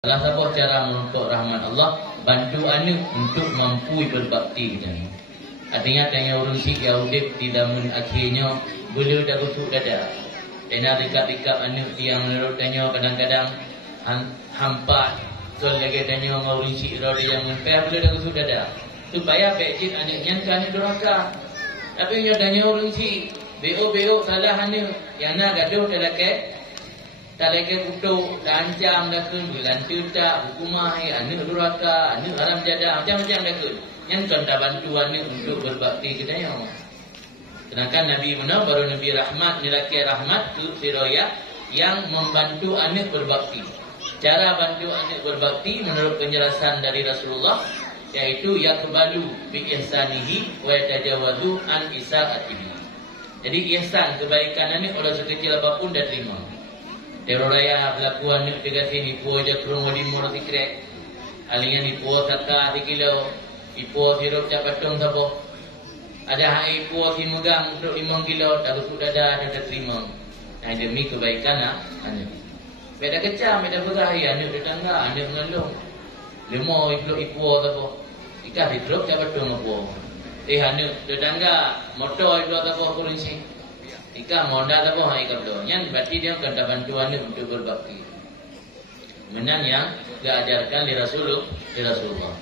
Salah satu cara menuntut rahmat Allah, bantu anak untuk mampu berbakti kita. Artinya tanya orang si yaudip di dalam akhirnya boleh dah kusuk dada. Tena dekat-dekat anak yang menurut tanya kadang-kadang hampa. Soal lagi tanya orang si orang yang mempah boleh dah kusuk dada. Supaya pekit anaknya kan doraka. Tapi yang tanya orang si beo salah anak yang nak gaduh terlakai. Talake kutu lancam dakun bulan tuta hukumah anu duraka anu haram jadah macam-macam dakun yang contoh bantu anu untuk berbakti kita yo. Sedangkan Nabi mana baru Nabi rahmat nilaki rahmat tu siroya yang membantu anu berbakti. Cara bantu anu berbakti menurut penjelasan dari Rasulullah yaitu yakbalu bi ihsanihi wa yatajawazu an isaatihi. Jadi ihsan kebaikan anu oleh sekecil apapun dah terima. Teroraya pelakuan ni tiga sini ipo je kurung di murah tikrek. Alinya ipo taka 3 kilo, ipo sirup capatong sabo. Ada ipo si megang untuk 5 kilo, tak sudah ada terima. Nah demi kebaikan anu. Beda kecam, beda bergahi, anu tetangga, anu mengalung. Lemo ipo sabo. Ika sirup capatong sabo. Anu tetangga motor ipo sabo kurang si. Ika monda tapo hai kabdo nyan berarti dia akan bantuan untuk berbakti. Menang yang diajarkan di Rasulullah.